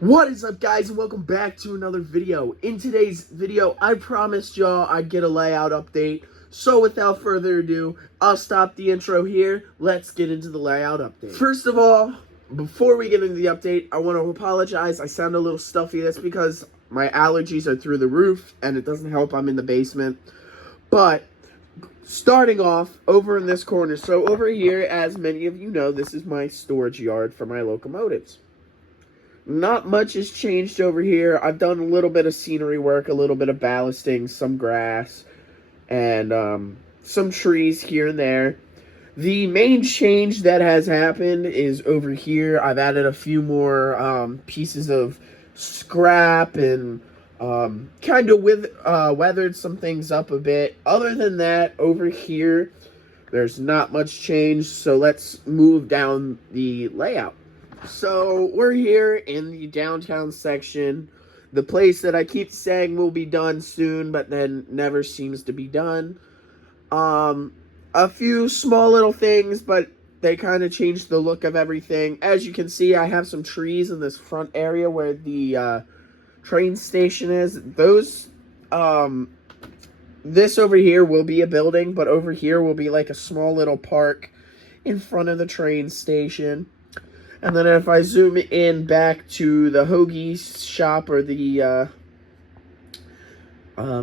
What is up, guys, and welcome back to another video. In today's video, I promised y'all I'd get a layout update. So without further ado, I'll stop the intro here. Let's get into the layout update. First of all, before we get into the update, I want to apologize. I sound a little stuffy. That's because my allergies are through the roof, and it doesn't help I'm in the basement. But starting off over in this corner, so over here, as many of you know, this is my storage yard for my locomotives. Not much has changed over here. I've done a little bit of scenery work, a little bit of ballasting, some grass, and some trees here and there. The main change that has happened is over here. I've added a few more pieces of scrap and kind of weathered some things up a bit. Other than that, over here, there's not much change. So let's move down the layout. So we're here in the downtown section, the place that I keep saying will be done soon, but then never seems to be done. A few small little things, but they kind of changed the look of everything. As you can see, I have some trees in this front area where the train station is. This over here will be a building, but over here will be like a small little park in front of the train station. And then if I zoom in back to the hoagie shop or the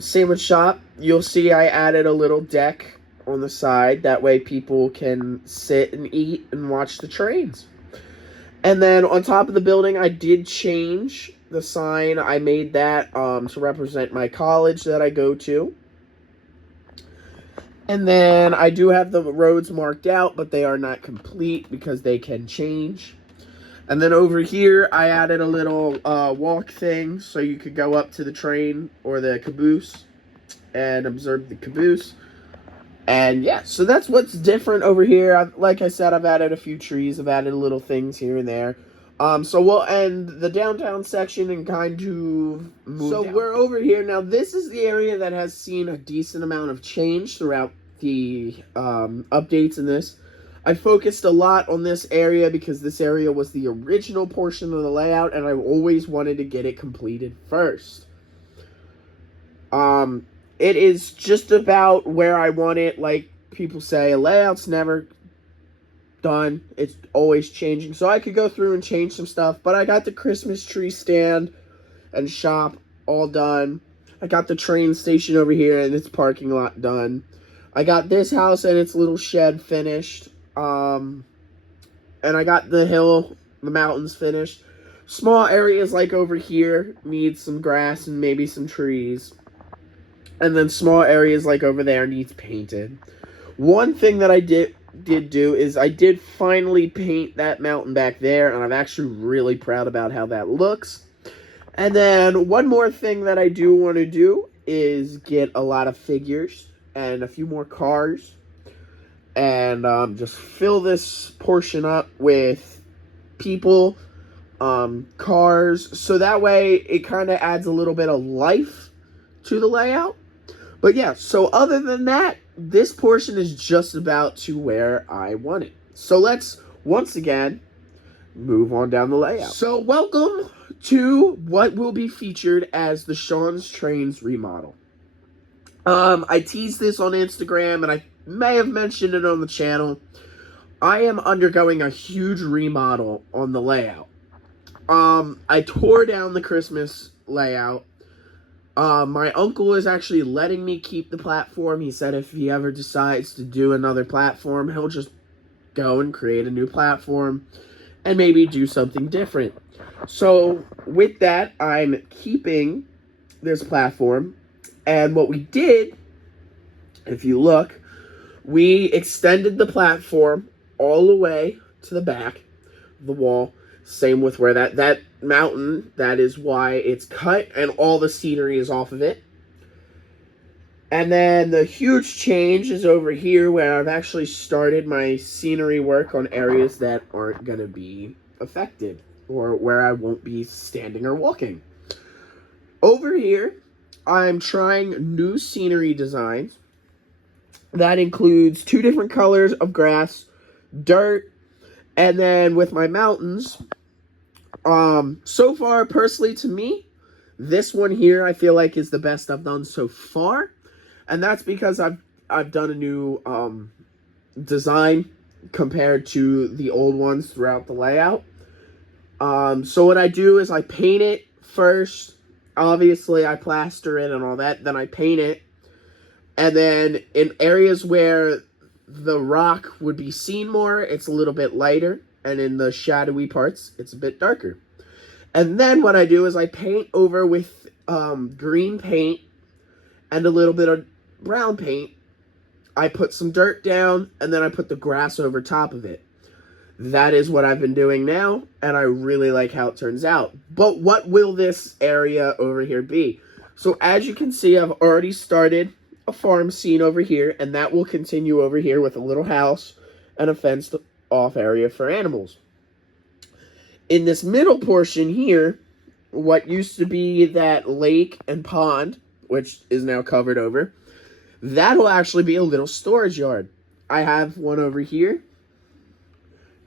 sandwich shop, you'll see I added a little deck on the side. That way people can sit and eat and watch the trains. And then on top of the building, I did change the sign. I made that to represent my college that I go to. And then I do have the roads marked out, but they are not complete because they can change. And then over here, I added a little walk thing so you could go up to the train or the caboose and observe the caboose. And yeah, so that's what's different over here. Like I said, I've added a few trees. I've added little things here and there. So we'll end the downtown section and kind of move down. We're over here. Now, this is the area that has seen a decent amount of change throughout the updates in this. I focused a lot on this area because this area was the original portion of the layout, and I always wanted to get it completed first. It is just about where I want it. Like people say, a layout's never done. It's always changing. So I could go through and change some stuff, but I got the Christmas tree stand and shop all done. I got the train station over here and its parking lot done. I got this house and its little shed finished. And I got the mountains finished. Small areas like over here need some grass and maybe some trees. And then small areas like over there needs painted. One thing that I did do is I did finally paint that mountain back there, and I'm actually really proud about how that looks. And then one more thing that I do want to do is get a lot of figures and a few more cars. And just fill this portion up with people, cars, so that way it kind of adds a little bit of life to the layout. But yeah, so other than that, this portion is just about to where I want it. So let's, once again, move on down the layout. So welcome to what will be featured as the Sean's Trains remodel. I teased this on Instagram, and I may have mentioned it on the channel. I am undergoing a huge remodel on the layout. I tore down the Christmas layout. My uncle is actually letting me keep the platform. He said if he ever decides to do another platform, he'll just go and create a new platform and maybe do something different. So with that, I'm keeping this platform. And what we did, if you look, we extended the platform all the way to the back of the wall. Same with where that mountain, that is why it's cut, and all the scenery is off of it. And then the huge change is over here where I've actually started my scenery work on areas that aren't going to be affected, or where I won't be standing or walking. Over here, I'm trying new scenery designs. That includes 2 different colors of grass, dirt, and then with my mountains, So far, personally, to me, this one here I feel like is the best I've done so far, and that's because I've done a new design compared to the old ones throughout the layout. So what I do is I paint it first. Obviously, I plaster it and all that. Then I paint it, and then in areas where the rock would be seen more, it's a little bit lighter, and in the shadowy parts, it's a bit darker. And then what I do is I paint over with green paint and a little bit of brown paint. I put some dirt down, and then I put the grass over top of it. That is what I've been doing now, and I really like how it turns out. But what will this area over here be? So as you can see, I've already started a farm scene over here, and that will continue over here with a little house and a fenced off area for animals. In this middle portion here, what used to be that lake and pond, which is now covered over, that'll actually be a little storage yard. I have one over here.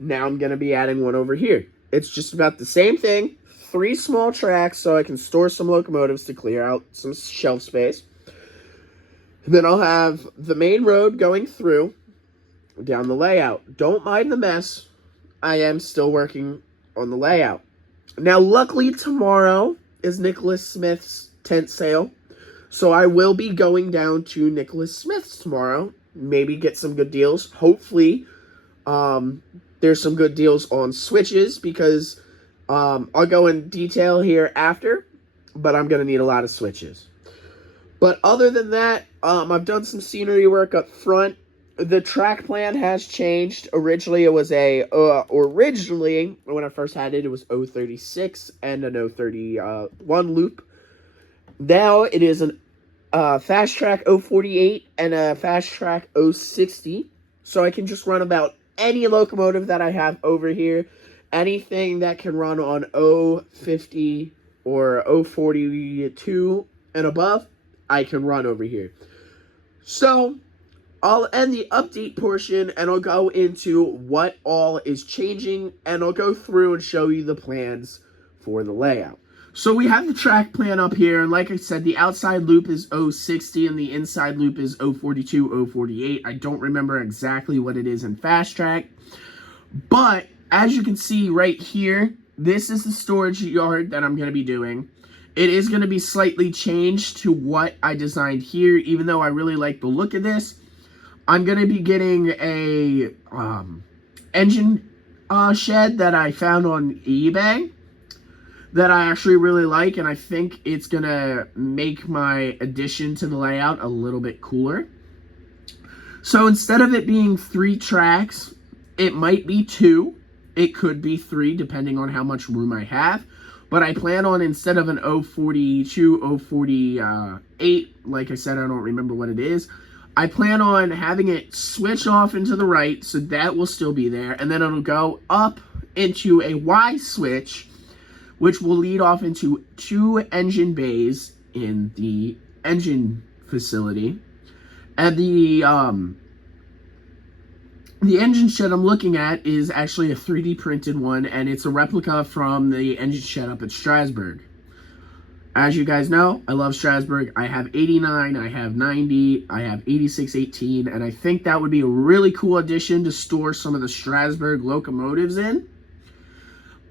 Now I'm going to be adding one over here. It's just about the same thing. 3 small tracks so I can store some locomotives to clear out some shelf space. And then I'll have the main road going through down the layout. Don't mind the mess. I am still working on the layout. Now, luckily, tomorrow is Nicholas Smith's tent sale. So I will be going down to Nicholas Smith's tomorrow. Maybe get some good deals. Hopefully, there's some good deals on switches because I'll go in detail here after, but I'm going to need a lot of switches. But other than that, I've done some scenery work up front. The track plan has changed. Originally, it was originally, when I first had it, it was 036 and an 031 loop. Now, it is an fast track 048 and a fast track 060. So I can just run about any locomotive that I have over here. Anything that can run on 050 or 042 and above, I can run over here. So I'll end the update portion and I'll go into what all is changing, and I'll go through and show you the plans for the layout. So we have the track plan up here, and like I said, the outside loop is 060 and the inside loop is 042, 048. I don't remember exactly what it is in fast track, but as you can see right here, this is the storage yard that I'm going to be doing. It is going to be slightly changed to what I designed here, even though I really like the look of this. I'm going to be getting a engine shed that I found on eBay that I actually really like, and I think it's going to make my addition to the layout a little bit cooler. So instead of it being 3 tracks, it might be 2. It could be 3, depending on how much room I have. But I plan on, instead of an 042, 048, like I said, I don't remember what it is, I plan on having it switch off into the right, so that will still be there, and then it'll go up into a Y switch, which will lead off into 2 engine bays in the engine facility. And the engine shed I'm looking at is actually a 3D printed one, and it's a replica from the engine shed up at Strasburg. As you guys know, I love Strasburg. I have 89, I have 90, I have 8618, and I think that would be a really cool addition to store some of the Strasburg locomotives in.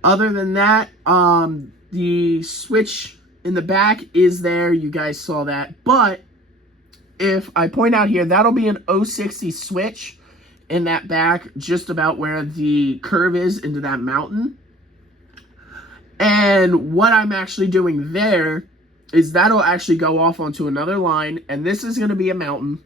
Other than that, the switch in the back is there. You guys saw that. But if I point out here, that'll be an 060 switch in that back, just about where the curve is into that mountain. And what I'm actually doing there is that'll actually go off onto another line, and this is going to be a mountain.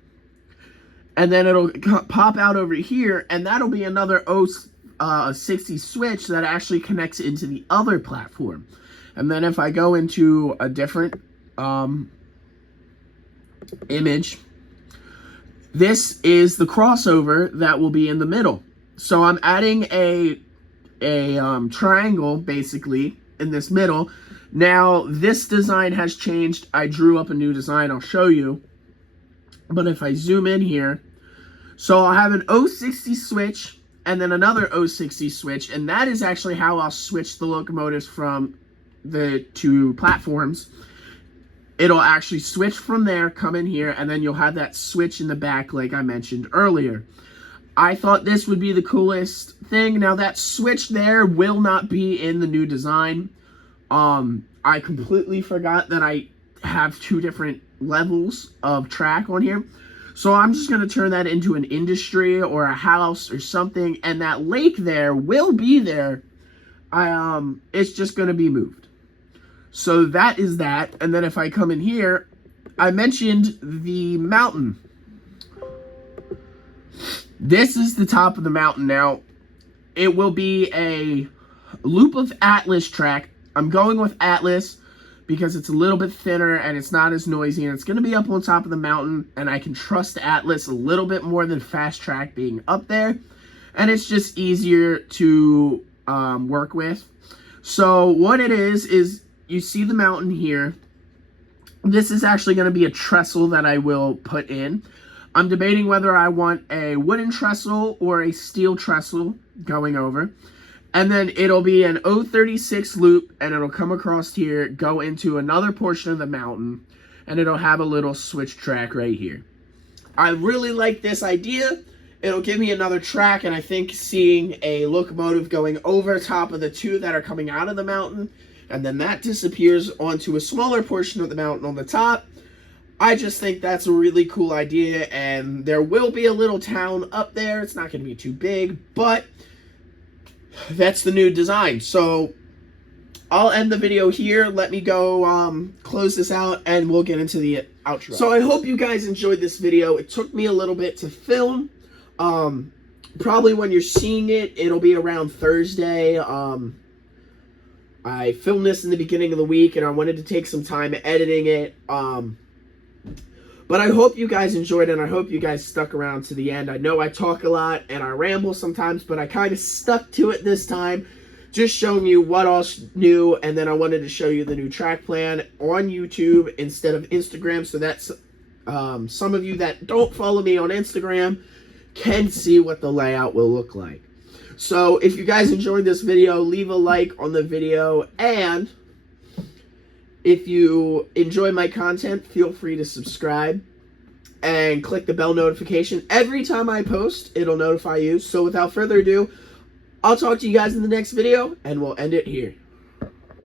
And then it'll pop out over here, and that'll be another 060 switch that actually connects into the other platform. And then if I go into a different image, this is the crossover that will be in the middle. So I'm adding a triangle, basically, in this middle. Now, this design has changed. I drew up a new design. I'll show you. But if I zoom in here, so I'll have an 060 switch and then another 060 switch, and that is actually how I'll switch the locomotives from the two platforms. It'll actually switch from there, come in here, and then you'll have that switch in the back like I mentioned earlier. I thought this would be the coolest thing. Now that switch there will not be in the new design. I completely forgot that I have two different levels of track on here. So I'm just going to turn that into an industry or a house or something, and that lake there will be there. It's just going to be moved. So that is that. And then if I come in here, I mentioned the mountain. This is the top of the mountain now. It will be a loop of Atlas track. I'm going with Atlas because it's a little bit thinner and it's not as noisy, and it's going to be up on top of the mountain, and I can trust Atlas a little bit more than Fast Track being up there, and it's just easier to work with. So what it is you see the mountain here. This is actually going to be a trestle that I will put in. I'm debating whether I want a wooden trestle or a steel trestle going over. And then it'll be an 036 loop, and it'll come across here, go into another portion of the mountain, and it'll have a little switch track right here. I really like this idea. It'll give me another track, and I think seeing a locomotive going over top of the two that are coming out of the mountain, and then that disappears onto a smaller portion of the mountain on the top. I just think that's a really cool idea, and there will be a little town up there. It's not going to be too big, but that's the new design. So I'll end the video here. Let me go close this out, and we'll get into the outro. So I hope you guys enjoyed this video. It took me a little bit to film. Probably when you're seeing it, it'll be around Thursday. I filmed this in the beginning of the week, and I wanted to take some time editing it. But I hope you guys enjoyed it, and I hope you guys stuck around to the end. I know I talk a lot, and I ramble sometimes, but I kind of stuck to it this time. Just showing you what all's new, and then I wanted to show you the new track plan on YouTube instead of Instagram, so that's some of you that don't follow me on Instagram can see what the layout will look like. So if you guys enjoyed this video, leave a like on the video, and if you enjoy my content, feel free to subscribe and click the bell notification. Every time I post, it'll notify you. So without further ado, I'll talk to you guys in the next video, and we'll end it here.